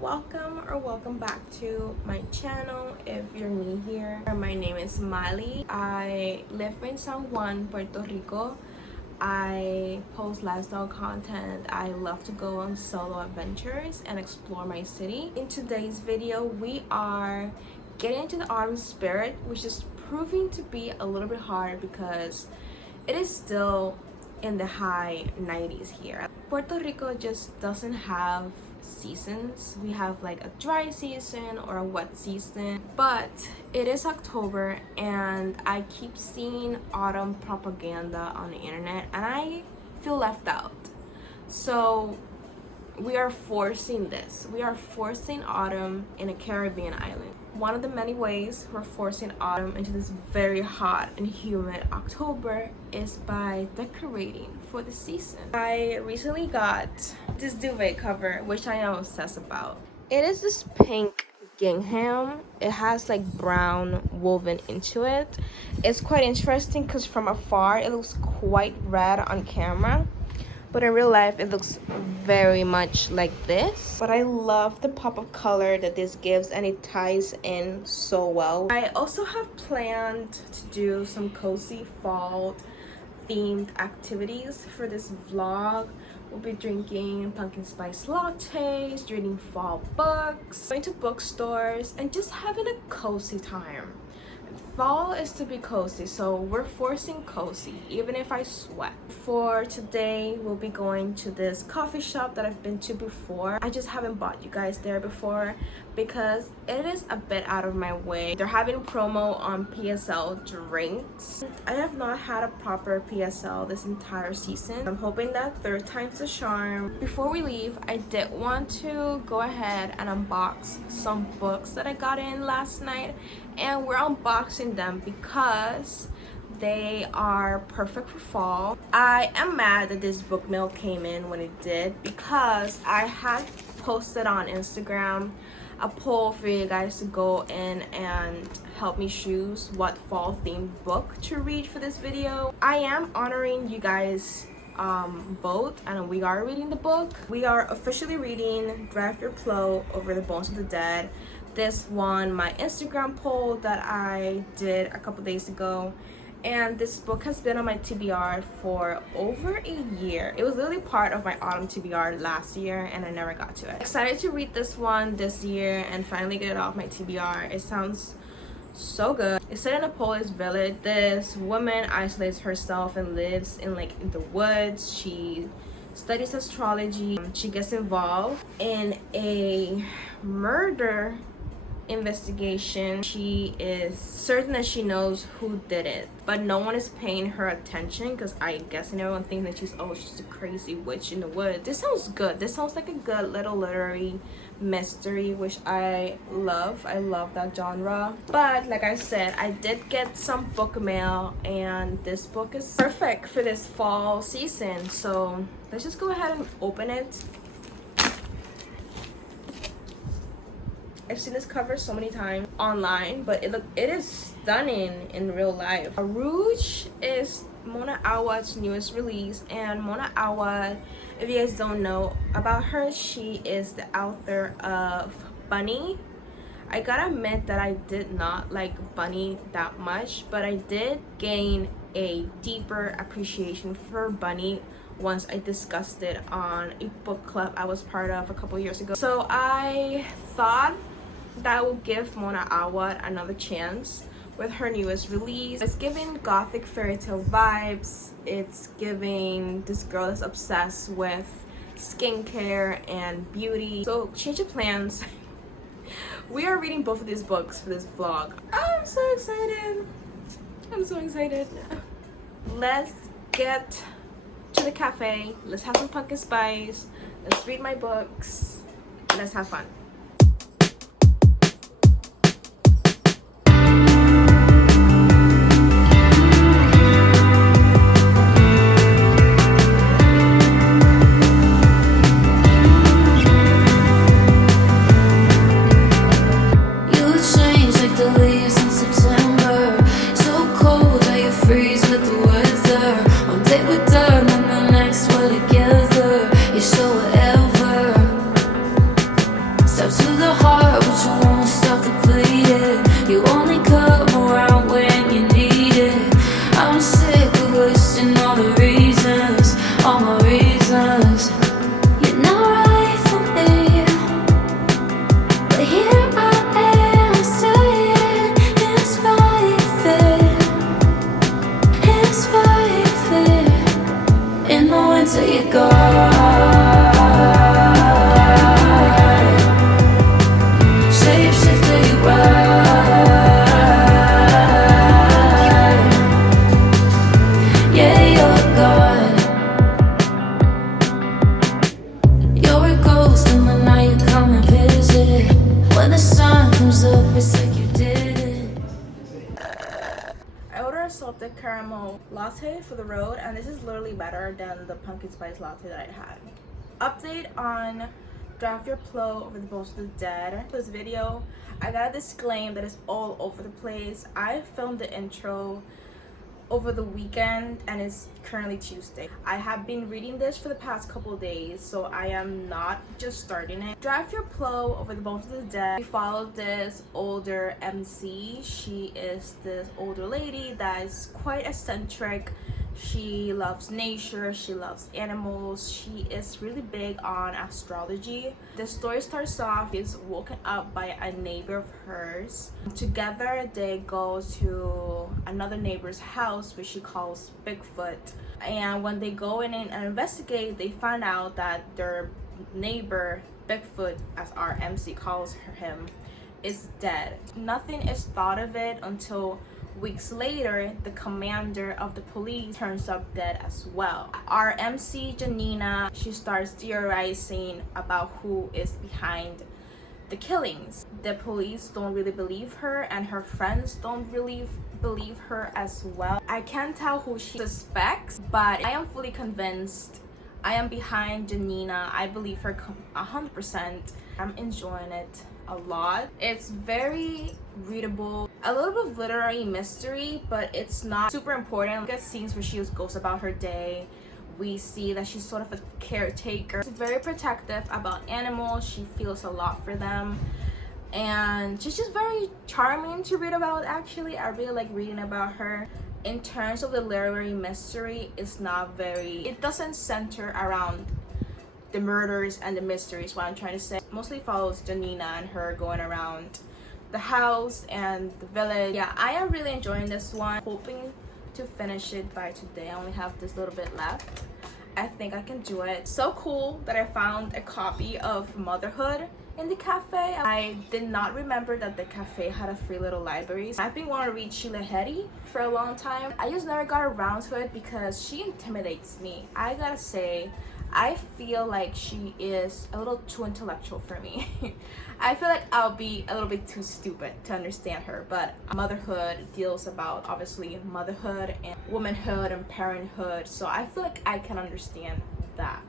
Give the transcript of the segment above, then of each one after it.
welcome back to my channel. If you're new here, my name is Miley. I live in San Juan, Puerto Rico. I post lifestyle content. I love to go on solo adventures and explore my city. In today's video, we are getting into the autumn spirit, which is proving to be a little bit hard because it is still in the high 90s here. Puerto Rico just doesn't have seasons. We have like a dry season or a wet season, but it is October and I keep seeing autumn propaganda on the internet and I feel left out. So we are forcing this. We are forcing autumn in a Caribbean island. One of the many ways we're forcing autumn into this very hot and humid October is by decorating for the season. I recently got this duvet cover, which I am obsessed about. It is this pink gingham. It has like brown woven into it. It's quite interesting because from afar it looks quite red on camera, but in real life it looks very much like this. But I love the pop of color that this gives and it ties in so well. I also have planned to do some cozy fall themed activities for this vlog. We'll be drinking pumpkin spice lattes, reading fall books, going to bookstores, and just having a cozy time. Fall is to be cozy, so we're forcing cozy, even if I sweat. For today, we'll be going to this coffee shop that I've been to before. I just haven't bought you guys there before because it is a bit out of my way. They're having promo on PSL drinks. I have not had a proper PSL this entire season. I'm hoping that third time's a charm. Before we leave, I did want to go ahead and unbox some books that I got in last night, and we're unboxing them because they are perfect for fall. I am mad that this book mail came in when it did because I had posted on Instagram a poll for you guys to go in and help me choose what fall themed book to read for this video. I am honoring you guys vote and we are reading the book. We are officially reading Drive Your Plow Over the Bones of the Dead. This won my Instagram poll that I did a couple days ago, and this book has been on my TBR for over a year. It was literally part of my autumn TBR last year and I never got to it. Excited to read this one this year and finally get it off my TBR. It sounds so good. It's set in a Polish village. This woman isolates herself and lives in the woods. She studies astrology. She gets involved in a murder investigation. She is certain that she knows who did it, but no one is paying her attention because I guess everyone thinks that she's a crazy witch in the woods. This sounds good. This sounds like a good little literary mystery, which I love. I love that genre. But like I said, I did get some book mail and this book is perfect for this fall season. So let's just go ahead and open it. I've seen this cover so many times online, but it is stunning in real life. Rouge is Mona Awad's newest release, and Mona Awad, if you guys don't know about her, she is the author of Bunny. I gotta admit that I did not like Bunny that much, but I did gain a deeper appreciation for Bunny once I discussed it on a book club I was part of a couple years ago. So I thought that will give Mona Awad another chance with her newest release. It's giving gothic fairy tale vibes. It's giving this girl that's obsessed with skincare and beauty. So change of plans. We are reading both of these books for this vlog. I'm so excited. I'm so excited. Let's get to the cafe. Let's have some pumpkin spice. Let's read my books. Let's have fun. Together, you show whatever. Step to the heart, but you won't stop the bleeding. You only come around when you need it. I'm sick of wasting all the reasons, all my reasons. You're not right for me, but here I am staying in spite of it, in spite of it. In the winter you're gone. Shapeshifter you ride. Yeah, you're gone. You're a ghost in the night, you come and visit. When the sun comes up, it's like you didn't. I ordered a salted caramel latte for the road, and this is literally better than the pumpkin spice latte that I had. Update on Draft Your Plow Over the Bones of the Dead. This video, I gotta disclaim that it's all over the place. I filmed the intro over the weekend and it's currently Tuesday. I have been reading this for the past couple of days, so I am not just starting it. Draft Your Plow Over the Bones of the Dead. We followed this older MC. She is this older lady that is quite eccentric. She loves nature, she loves animals, she is really big on astrology. The story starts off, is woken up by a neighbor of hers. Together they go to another neighbor's house, which she calls Bigfoot. And when they go in and investigate, they find out that their neighbor, Bigfoot, as our MC calls him, is dead. Nothing is thought of it until weeks later, the commander of the police turns up dead as well. Our MC, Janina, she starts theorizing about who is behind the killings. The police don't really believe her, and her friends don't really believe her as well. I can't tell who she suspects, but I am fully convinced. I am behind Janina. I believe her 100%. I'm enjoying it a lot. It's very readable, a little bit of literary mystery, but it's not super important. We get scenes where she just goes about her day. We see that she's sort of a caretaker. She's very protective about animals. She feels a lot for them, and she's just very charming to read about. Actually, I really like reading about her. In terms of the literary mystery, it doesn't center around the murders and the mysteries. What I'm trying to say, mostly follows Janina and her going around the house and the village. Yeah, I am really enjoying this one. Hoping to finish it by today. I only have this little bit left. I think I can do it. So cool that I found a copy of Motherhood in the cafe. I did not remember that the cafe had a free little library. I've been wanting to read Sheila Heti for a long time. I just never got around to it because she intimidates me. I gotta say, I feel like she is a little too intellectual for me. I feel like I'll be a little bit too stupid to understand her, but Motherhood deals about obviously motherhood and womanhood and parenthood, so I feel like I can understand that.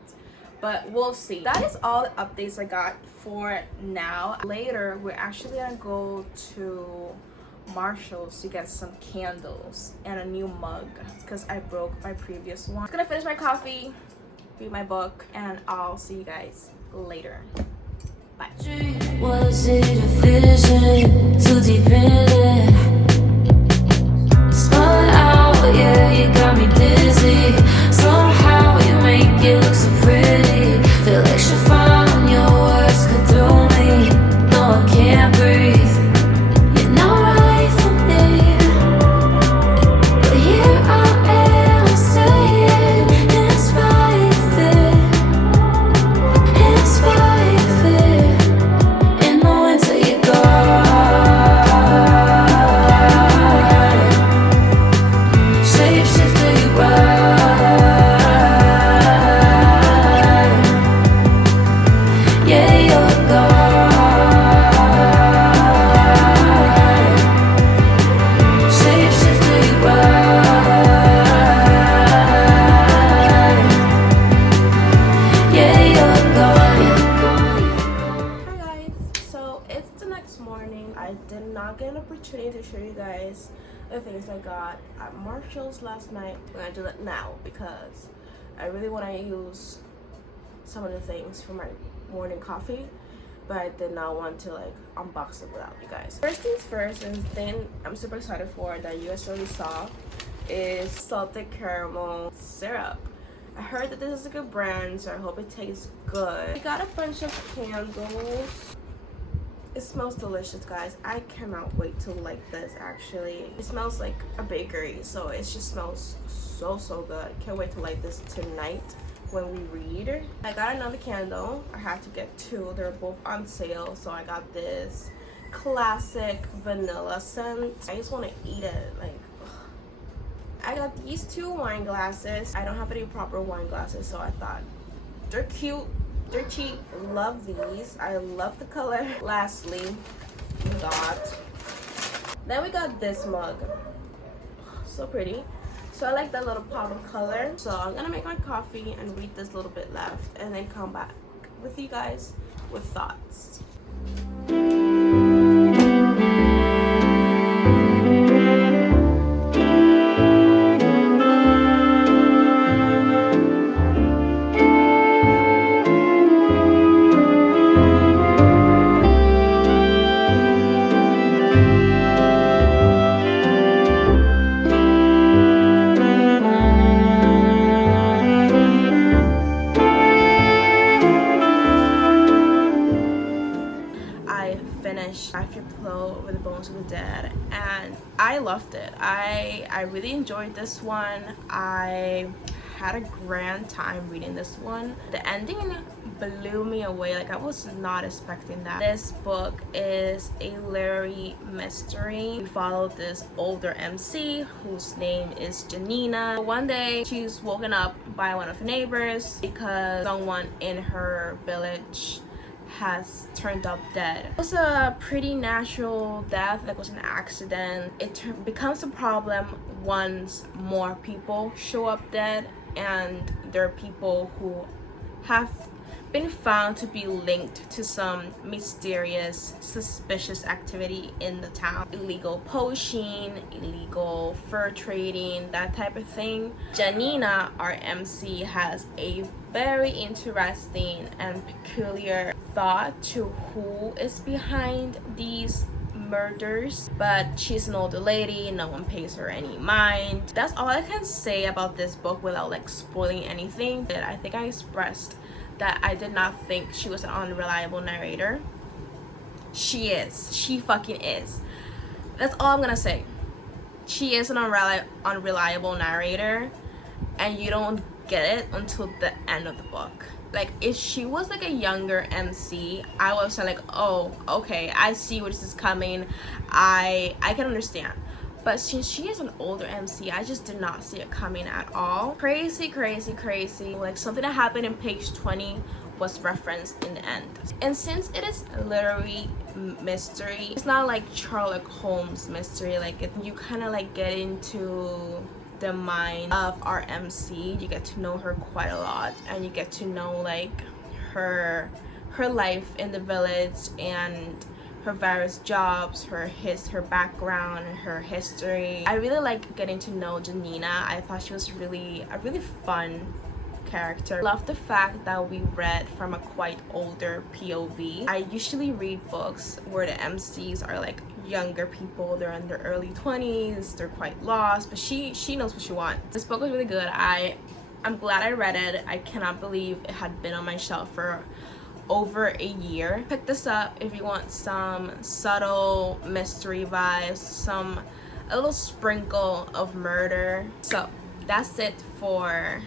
But we'll see. That is all the updates I got for now. Later, we're actually gonna go to Marshall's to get some candles and a new mug because I broke my previous one. I'm gonna finish my coffee, read my book, and I'll see you guys later. Bye. Was it a vision? Too deep in it. Spun out, yeah, you got me dizzy. Somehow you make it look so pretty. Feel like chiffon, your words cut through me. No, I can't breathe. You're not right for me, but here I am staying in spite of it, in spite of it. In the winter you're gone. Shapeshifter you ride. Yeah, you're gone. Shapeshifter you ride. Yeah, you're gone. Hi guys, so it's the next morning. I did not get an opportunity to show you guys the things I got at Marshall's last night. I'm gonna do that now because I really want to use some of the things for my morning coffee. but I did not want to like unbox it without you guys. First things first, and thing I'm super excited for that you guys already saw is salted caramel syrup. I heard that this is a good brand, so I hope it tastes good. I got a bunch of candles. It smells delicious, guys. I cannot wait to light this. Actually, it smells like a bakery, so it just smells so good. Can't wait to light this tonight when we read. I got another candle. I had to get two. They're both on sale, so I got this classic vanilla scent. I just want to eat it. Like, ugh. I got these two wine glasses. I don't have any proper wine glasses, so I thought they're cute, they're cheap. Love these. I love the color. Lastly, then we got this mug. So pretty. So I like that little pop of color. So I'm gonna make my coffee and read this little bit left, and then come back with you guys with thoughts. With the Bones of the Dead, and I loved it. I really enjoyed this one. I had a grand time reading this one. The ending blew me away. Like, I was not expecting that. This book is a literary mystery. We follow this older MC whose name is Janina. One day she's woken up by one of her neighbors because someone in her village has turned up dead. It was a pretty natural death, like it was an accident. It becomes a problem once more people show up dead, and there are people who have been found to be linked to some mysterious, suspicious activity in the town. Illegal poaching, illegal fur trading, that type of thing. Janina, our MC, has a very interesting and peculiar thought to who is behind these murders, but she's an older lady, no one pays her any mind. That's all I can say about this book without like spoiling anything. But I think I expressed that I did not think she was an unreliable narrator. She is. She fucking is. That's all I'm gonna say. She is an unreliable narrator, and you don't get it until the end of the book. Like, if she was like a younger MC, I would say like, oh, okay, I see where this is coming. I can understand. But since she is an older MC, I just did not see it coming at all. Crazy. Like, something that happened in page 20 was referenced in the end. And since it is a literary mystery, it's not like Sherlock Holmes mystery. Like, you kind of like get into the mind of our MC. You get to know her quite a lot, and you get to know like her life in the village and her various jobs, her background, her history. I really like getting to know Janina. I thought she was really a really fun character. I love the fact that we read from a quite older POV. I usually read books where the MCs are like younger people. They're in their early 20s, they're quite lost, but she knows what she wants. This book was really good. I'm glad I read it. I cannot believe it had been on my shelf for over a year. Pick this up if you want some subtle mystery vibes, a little sprinkle of murder. So that's it for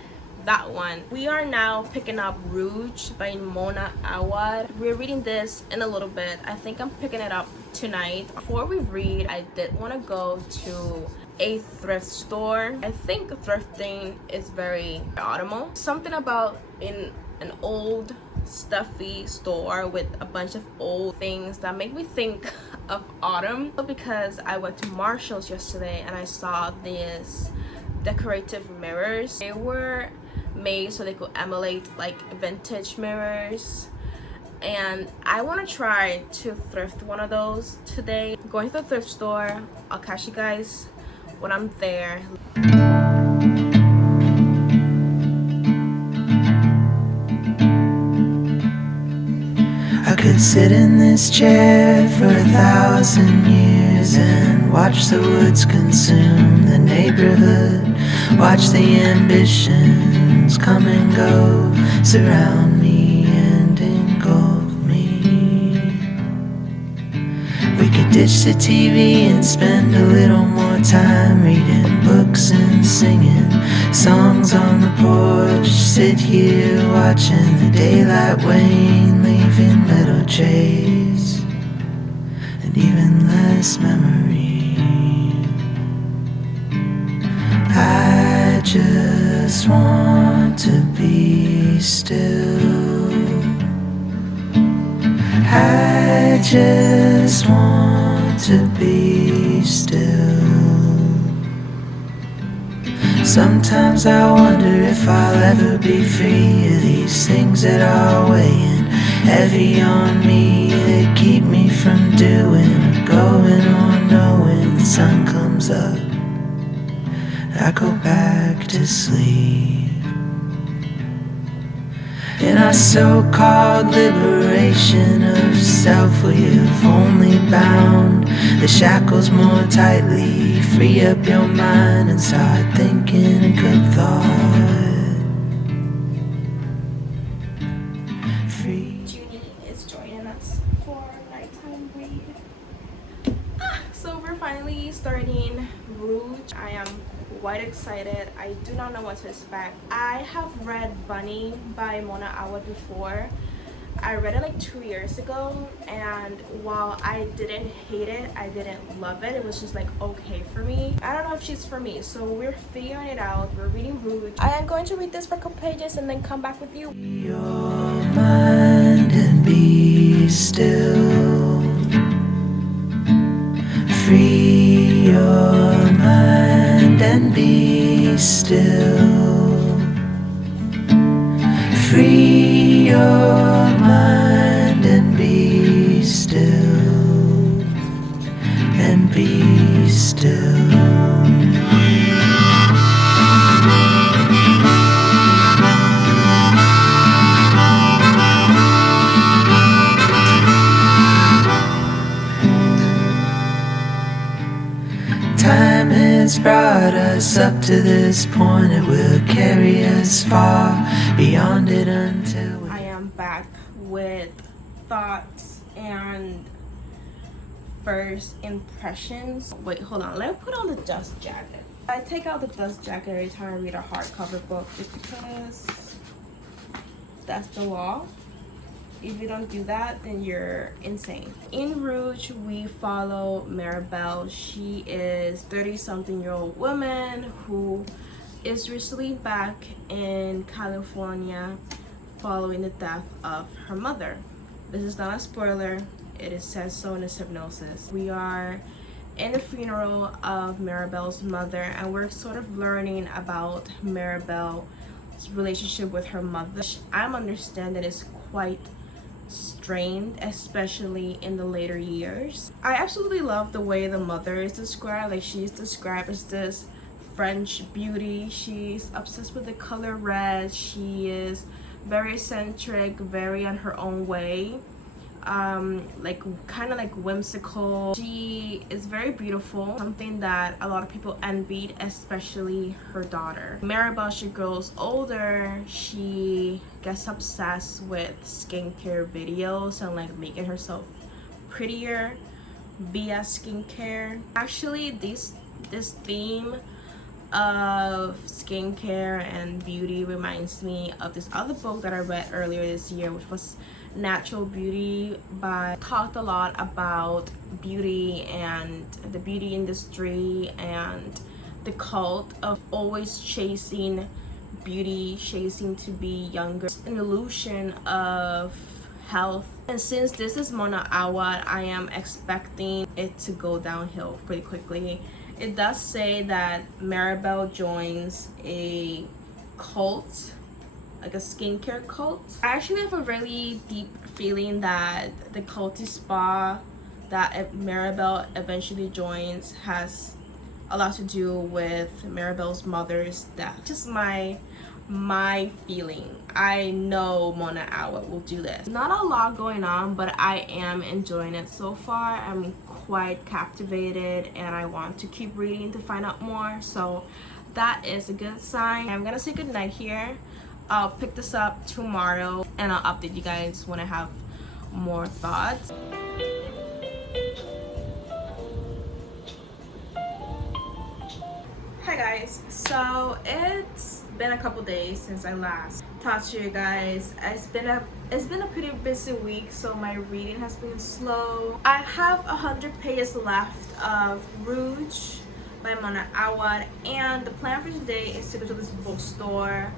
that one. We are now picking up Rouge by Mona Awad. We're reading this in a little bit. I think I'm picking it up tonight. Before we read, I did want to go to a thrift store. I think thrifting is very autumnal. Something about in an old stuffy store with a bunch of old things that make me think of autumn. Because I went to Marshall's yesterday and I saw these decorative mirrors. They were made so they could emulate like vintage mirrors, and I want to try to thrift one of those today. I'm going to the thrift store. I'll catch you guys when I'm there. I could Sit in this chair for 1,000 years and watch the woods consume the neighborhood. Watch the ambitions come and go, surround me and engulf me. We could ditch the TV and spend a little more time reading books and singing songs on the porch. Sit here watching the daylight wane, leaving little trace and even less memory. I just want to be still. I just want to be still. Sometimes I wonder if I'll ever be free of these things that are weighing heavy on me, that keep me from doing or going on knowing the sun comes up, I go back to sleep. In our so-called liberation of self, we have only bound the shackles more tightly. Free up your mind and start thinking a good thought. Free. Junie is joining us for nighttime read. So we're finally starting Rouge. I am quite excited. I do not know what to expect. I have read Bunny by Mona Awa before. I read it like 2 years ago, and while I didn't hate it, I didn't love it. It was just like okay for me. I don't know if she's for me, so we're figuring it out. We're reading Rouge. I am going to read this for a couple pages and then come back with you. Your mind and be still. Free your mind and be still. Free your mind and be still. And be still. Time has brought us up to this point. It will carry us far beyond it until I am back with thoughts and first impressions. Wait, hold on. Let me put on the dust jacket. I take out the dust jacket every time I read a hardcover book just because that's the law. If you don't do that, then you're insane. In Rouge, we follow Maribel. She is 30-something-year-old woman who is recently back in California following the death of her mother. This is not a spoiler. It is said so in the synopsis. We are in the funeral of Maribel's mother, and we're sort of learning about Maribel's relationship with her mother. I'm understanding it's quite strained, especially in the later years. I absolutely love the way the mother is described. Like, she's described as this French beauty. She's obsessed with the color red. She is very eccentric, very on her own way, like kind of like whimsical. She is very beautiful, something that a lot of people envied, especially her daughter. Maribel, as she grows older, she gets obsessed with skincare videos and like making herself prettier via skincare. Actually, this theme of skincare and beauty reminds me of this other book that I read earlier this year, which was Natural Beauty. Talked a lot about beauty and the beauty industry and the cult of always chasing beauty, chasing to be younger, an illusion of health. And since this is Mona Awa, I am expecting it to go downhill pretty quickly. It does say that Maribel joins a cult, like a skincare cult. I actually have a really deep feeling that the culty spa that Maribel eventually joins has a lot to do with Maribel's mother's death. Just my my feeling. I know Mona Awa will do this. Not a lot going on, but I am enjoying it so far. I'm quite captivated and I want to keep reading to find out more, so that is a good sign. I'm gonna say good night here. I'll pick this up tomorrow and I'll update you guys when I have more thoughts. Hi guys, so it's been a couple days since I last talked to you guys. It's been a pretty busy week, so my reading has been slow. I have 100 pages left of Rouge by Mona Awad, and the plan for today is to go to this bookstore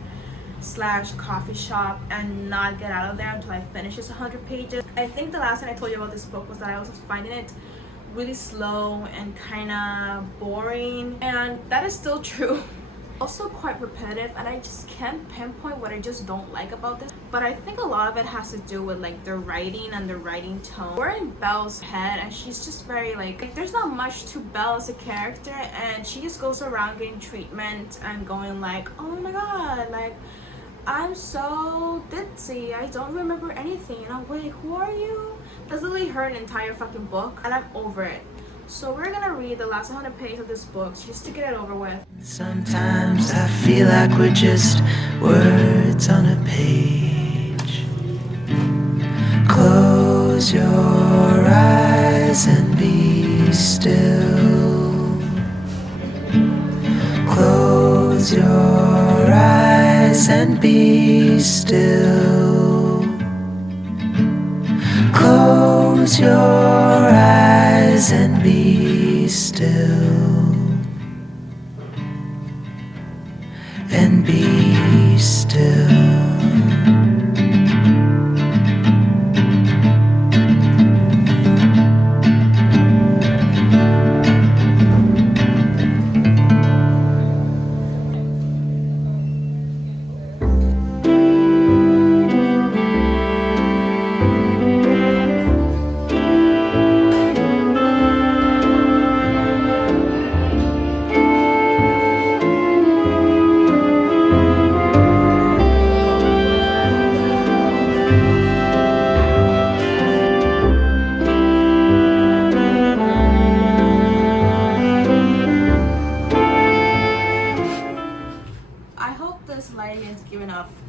/ coffee shop and not get out of there until I finish this 100 pages. I think the last time I told you about this book was that I was finding it really slow and kind of boring, and that is still true. Also quite repetitive, and I just can't pinpoint what I just don't like about this, but I think a lot of it has to do with like the writing and the writing tone. We're in Belle's head and she's just very like there's not much to Belle as a character, and she just goes around getting treatment and going like, oh my god, like I'm so ditzy, I don't remember anything. And I'm wait, who are you? That's literally her an entire fucking book, and I'm over it. So we're gonna read the last 100 pages of this book just to get it over with. Sometimes I feel like we're just words on a page. Close your eyes and be still. Close your eyes and be still. Close your eyes and be still. And be still.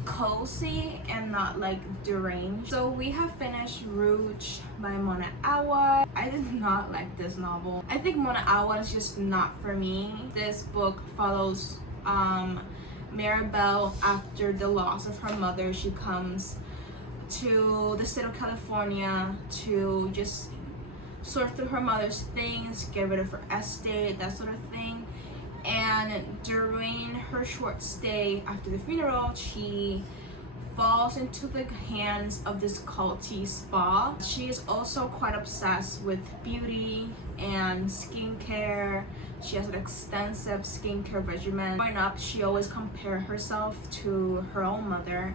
Cozy and not like deranged. So we have finished Rouge by Mona Awad. I did not like this novel. I think Mona Awad is just not for me. This book follows Maribel after the loss of her mother. She comes to the state of California to just sort through her mother's things, get rid of her estate, that sort of thing. And during her short stay after the funeral, she falls into the hands of this culty spa. She is also quite obsessed with beauty and skincare. She has an extensive skincare regimen. Growing up, she always compared herself to her own mother,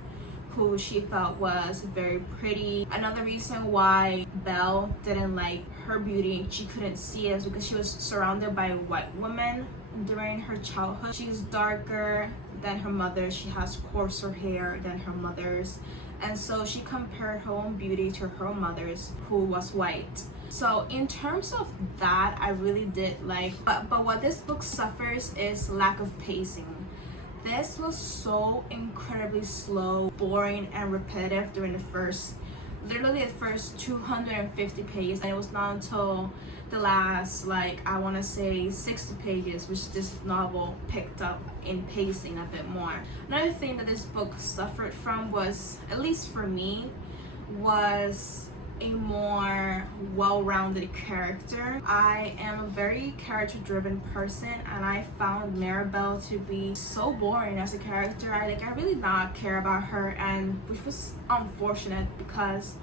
who she felt was very pretty. Another reason why Belle didn't like her beauty, she couldn't see it, is because she was surrounded by white women during her childhood. She's darker than her mother, she has coarser hair than her mother's, and so she compared her own beauty to her mother's, who was white. So in terms of that, I really did like, but what this book suffers is lack of pacing. This was so incredibly slow, boring, and repetitive during literally the first 250 pages, and it was not until the last, like, I want to say 60 pages, which this novel picked up in pacing a bit more. Another thing that this book suffered from was, at least for me, was a more well-rounded character. I am a very character-driven person, and I found Maribel to be so boring as a character. I really not care about her, and which was unfortunate because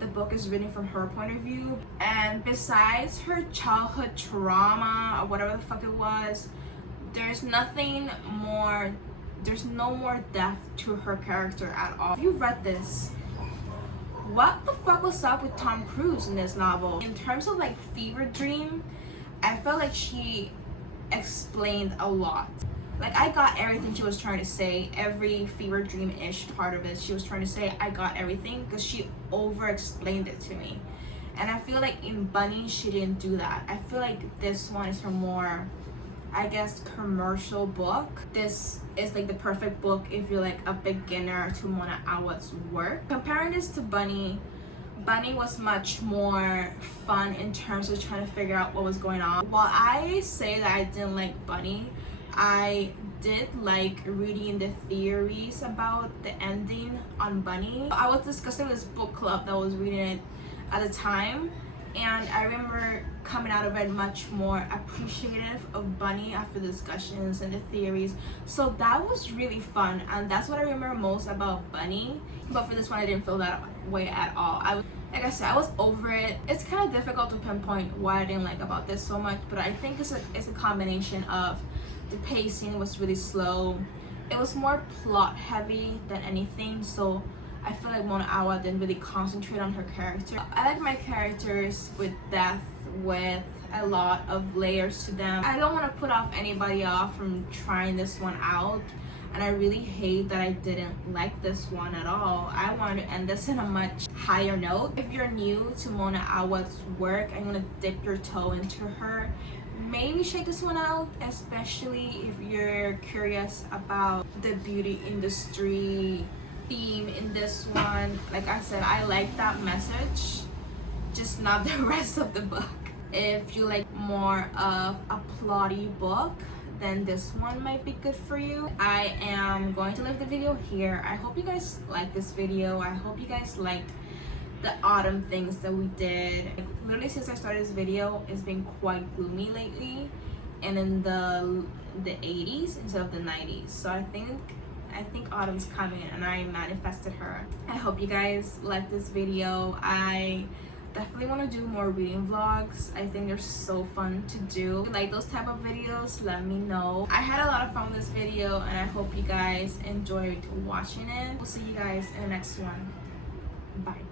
the book is written from her point of view. And besides her childhood trauma or whatever the fuck it was, there's nothing more, there's no more depth to her character at all. If you read this, what the fuck was up with Tom Cruise in this novel? In terms of like fever dream, I felt like she explained a lot. Like, I got everything she was trying to say, every fever dream-ish part of it she was trying to say. I got everything because she over-explained it to me. And I feel like in Bunny she didn't do that. I feel like this one is her more, I guess, commercial book. This is like the perfect book if you're like a beginner to Mona Awa's work. Comparing this to Bunny was much more fun in terms of trying to figure out what was going on. While I say that I didn't like Bunny, I did like reading the theories about the ending on Bunny. I was discussing this book club that was reading it at the time, and I remember coming out of it much more appreciative of Bunny after the discussions and the theories. So that was really fun, and that's what I remember most about Bunny. But for this one, I didn't feel that way at all. Like I said, I was over it. It's kind of difficult to pinpoint why I didn't like about this so much, but I think it's a combination of the pacing was really slow. It was more plot heavy than anything, so I feel like Mona Awa didn't really concentrate on her character. I like my characters with depth, with a lot of layers to them. I don't want to put anybody off from trying this one out, and I really hate that I didn't like this one at all. I wanted to end this in a much higher note. If you're new to Mona Awa's work and you want to dip your toe into her, maybe check this one out, especially if you're curious about the beauty industry theme in this one. Like I said, I like that message, just not the rest of the book. If you like more of a plotty book, then this one might be good for you. I am going to leave the video here. I hope you guys like this video. I hope you guys liked the autumn things that we did. Like, literally since I started this video, it's been quite gloomy lately, and in the 80s instead of the 90s. So I think autumn's coming, and I manifested her. I hope you guys like this video. I definitely want to do more reading vlogs. I think they're so fun to do. If you like those type of videos, let me know. I had a lot of fun with this video, and I hope you guys enjoyed watching it. We'll see you guys in the next one. Bye.